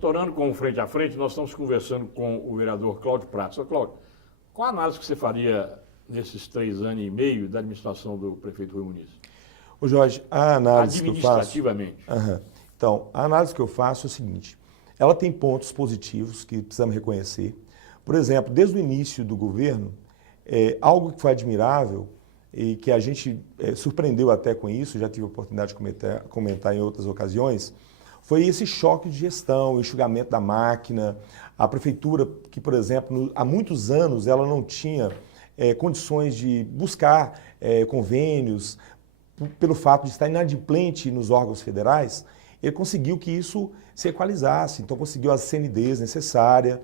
retornando com o frente a frente, nós estamos conversando com o vereador Cláudio Prates. Ô, Cláudio, qual a análise que você faria nesses 3 anos e meio da administração do prefeito Rui Muniz? Ô Jorge, a análise que eu faço... Administrativamente. Então, a análise que eu faço é o seguinte, ela tem pontos positivos que precisamos reconhecer. Por exemplo, desde o início do governo, algo que foi admirável e que a gente surpreendeu até com isso, já tive a oportunidade de comentar em outras ocasiões, foi esse choque de gestão, o enxugamento da máquina. A prefeitura, que, por exemplo, há muitos anos ela não tinha condições de buscar convênios, pelo fato de estar inadimplente nos órgãos federais, ele conseguiu que isso se equalizasse, então conseguiu as CNDs necessárias,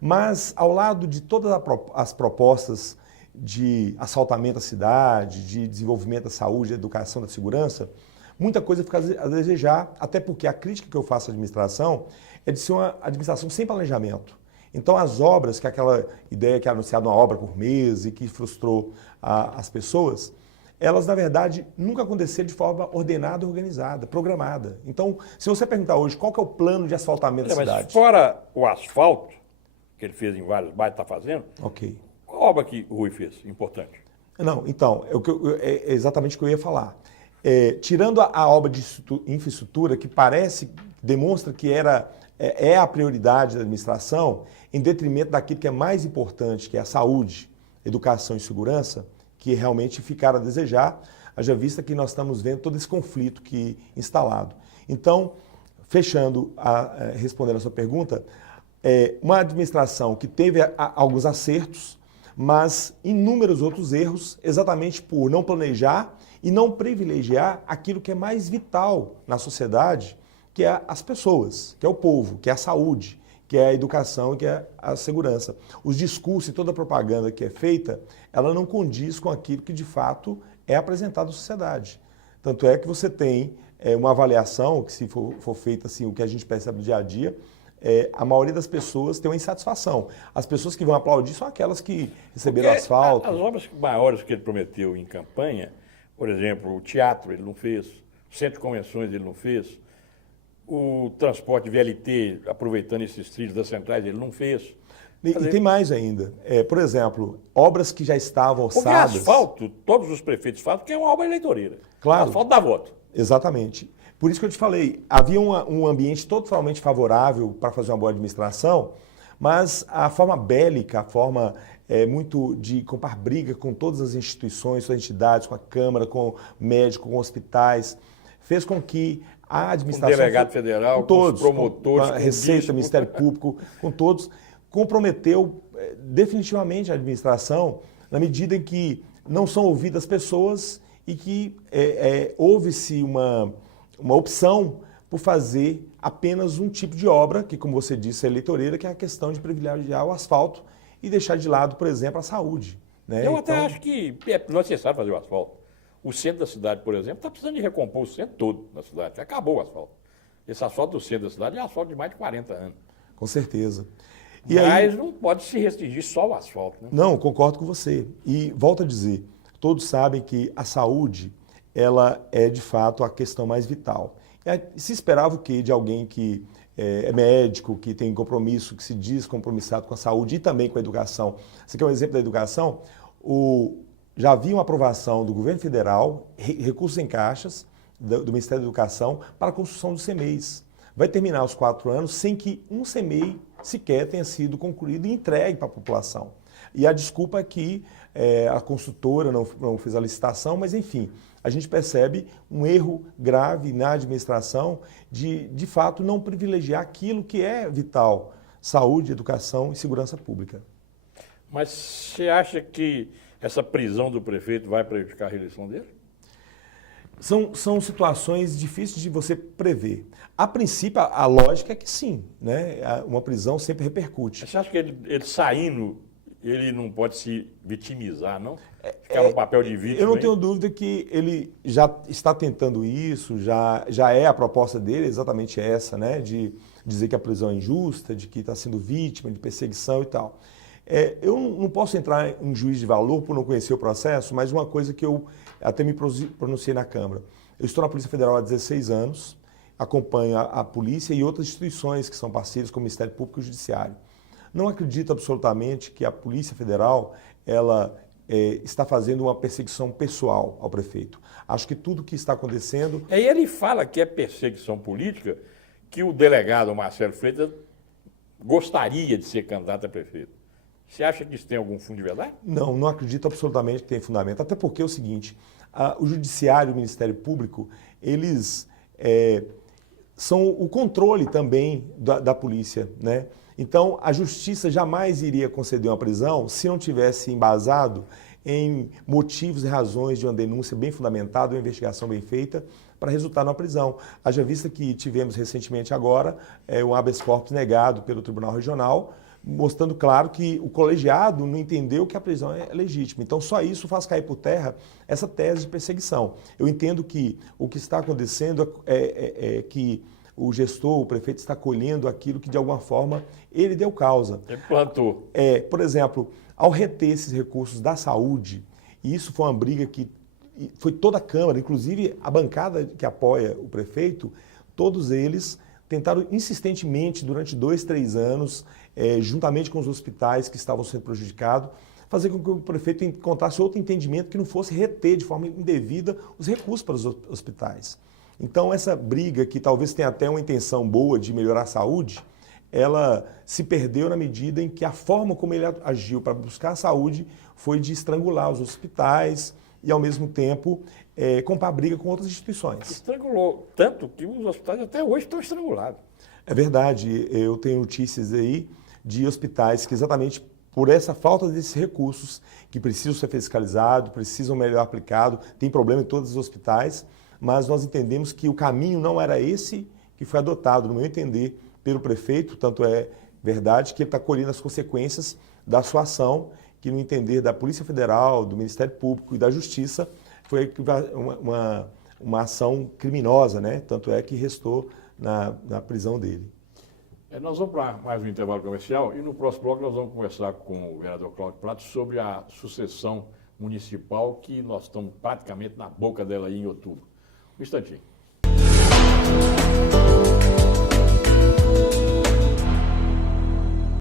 mas ao lado de todas as propostas de assaltamento à cidade, de desenvolvimento da saúde, da educação, da segurança, muita coisa fica a desejar, até porque a crítica que eu faço à administração é de ser uma administração sem planejamento. Então as obras, que é aquela ideia que é anunciada uma obra por mês e que frustrou as pessoas, elas na verdade nunca aconteceram de forma ordenada, organizada, programada. Então, se você perguntar hoje qual que é o plano de asfaltamento da cidade... Mas fora o asfalto, que ele fez em vários bairros, está fazendo, Ok. qual obra que o Rui fez, importante? Não, então, é exatamente o que eu ia falar. Tirando a obra de infraestrutura, que demonstra que é a prioridade da administração, em detrimento daquilo que é mais importante, que é a saúde, educação e segurança, que realmente ficaram a desejar, haja vista que nós estamos vendo todo esse conflito instalado. Então, respondendo a sua pergunta, uma administração que teve alguns acertos, mas inúmeros outros erros, exatamente por não planejar e não privilegiar aquilo que é mais vital na sociedade, que é as pessoas, que é o povo, que é a saúde, que é a educação e que é a segurança. Os discursos e toda a propaganda que é feita, ela não condiz com aquilo que de fato é apresentado à sociedade. Tanto é que você tem uma avaliação, que se for feita assim, o que a gente percebe no dia a dia, a maioria das pessoas tem uma insatisfação. As pessoas que vão aplaudir são aquelas que receberam asfalto. As obras maiores que ele prometeu em campanha, por exemplo, o teatro ele não fez, o centro de convenções ele não fez, o transporte VLT, aproveitando esses trilhos das centrais, ele não fez. E tem mais ainda. Por exempm,lo obras que já estavam orçadas... Porque asfalto, todos os prefeitos falam que é uma obra eleitoreira. Claro. Asfalto dá voto. Exatamente. Por isso que eu te falei, havia um ambiente totalmente favorável para fazer uma boa administração, mas a forma bélica, a forma muito de comprar briga com todas as instituições, com as entidades, com a Câmara, com o médico, com hospitais, fez com que a administração... Com o delegado federal, com todos, com os promotores, com a Receita, Ministério Público, com todos, comprometeu definitivamente a administração na medida em que não são ouvidas pessoas e que houve-se uma opção por fazer apenas um tipo de obra, que como você disse é eleitoreira, que é a questão de privilegiar o asfalto e deixar de lado, por exemplo, a saúde. Né? Eu até acho que não é necessário fazer o asfalto. O centro da cidade, por exemplo, está precisando de recompor o centro todo da cidade. Acabou o asfalto. Esse asfalto do centro da cidade é asfalto de mais de 40 anos. Com certeza. Mas não pode se restringir só ao asfalto. Né? Não, concordo com você. E volto a dizer, todos sabem que a saúde ela é de fato a questão mais vital. Se esperava o quê de alguém que é médico, que tem compromisso, que se diz compromissado com a saúde e também com a educação. Você quer um exemplo da educação? Já havia uma aprovação do governo federal, recursos em caixas do Ministério da Educação para a construção do CMEIs. Vai terminar os 4 anos sem que um CMEI sequer tenha sido concluído e entregue para a população. E a desculpa é que a construtora não fez a licitação, mas enfim, a gente percebe um erro grave na administração de fato não privilegiar aquilo que é vital, saúde, educação e segurança pública. Mas você acha que essa prisão do prefeito vai prejudicar a reeleição dele? São situações difíceis de você prever. A princípio, a lógica é que sim, né? Uma prisão sempre repercute. Você acha que ele saindo, ele não pode se vitimizar, não? Ficar no papel de vítima? Eu não tenho dúvida que ele já está tentando isso, já é a proposta dele, exatamente essa, né? De dizer que a prisão é injusta, de que está sendo vítima de perseguição e tal. Eu não posso entrar em juízo de valor por não conhecer o processo, mas uma coisa que eu até me pronunciei na Câmara. Eu estou na Polícia Federal há 16 anos, acompanho a polícia e outras instituições que são parceiras, como o Ministério Público e o Judiciário. Não acredito absolutamente que a Polícia Federal ela está fazendo uma perseguição pessoal ao prefeito. Acho que tudo que está acontecendo... Aí ele fala que é perseguição política, que o delegado Marcelo Freitas gostaria de ser candidato a prefeito. Você acha que isso tem algum fundo de verdade? Não, não acredito absolutamente que tem fundamento. Até porque é o seguinte, o Judiciário e o Ministério Público, eles são o controle também da polícia, né? Então, a Justiça jamais iria conceder uma prisão se não tivesse embasado em motivos e razões de uma denúncia bem fundamentada, uma investigação bem feita, para resultar numa prisão. Haja vista que tivemos recentemente agora um habeas corpus negado pelo Tribunal Regional, mostrando claro que o colegiado não entendeu que a prisão é legítima. Então, só isso faz cair por terra essa tese de perseguição. Eu entendo que o que está acontecendo é que o gestor, o prefeito, está colhendo aquilo que, de alguma forma, ele deu causa. Ele plantou. Por exemplo, ao reter esses recursos da saúde, e isso foi uma briga que foi toda a Câmara, inclusive a bancada que apoia o prefeito, todos eles tentaram insistentemente, durante 2, 3 anos, juntamente com os hospitais que estavam sendo prejudicados, fazer com que o prefeito encontrasse outro entendimento que não fosse reter de forma indevida os recursos para os hospitais. Então, essa briga, que talvez tenha até uma intenção boa de melhorar a saúde, ela se perdeu na medida em que a forma como ele agiu para buscar a saúde foi de estrangular os hospitais e, ao mesmo tempo, comprar briga com outras instituições. Estrangulou, tanto que os hospitais até hoje estão estrangulados. É verdade, eu tenho notícias aí de hospitais que exatamente por essa falta desses recursos, que precisam ser fiscalizados, precisam melhor aplicados, tem problema em todos os hospitais, mas nós entendemos que o caminho não era esse que foi adotado, no meu entender, pelo prefeito, tanto é verdade que ele está colhendo as consequências da sua ação, que no entender da Polícia Federal, do Ministério Público e da Justiça, foi uma ação criminosa, né? Tanto é que restou na prisão dele. Nós vamos para mais um intervalo comercial e no próximo bloco nós vamos conversar com o vereador Cláudio Prato sobre a sucessão municipal, que nós estamos praticamente na boca dela aí em outubro. Um instantinho.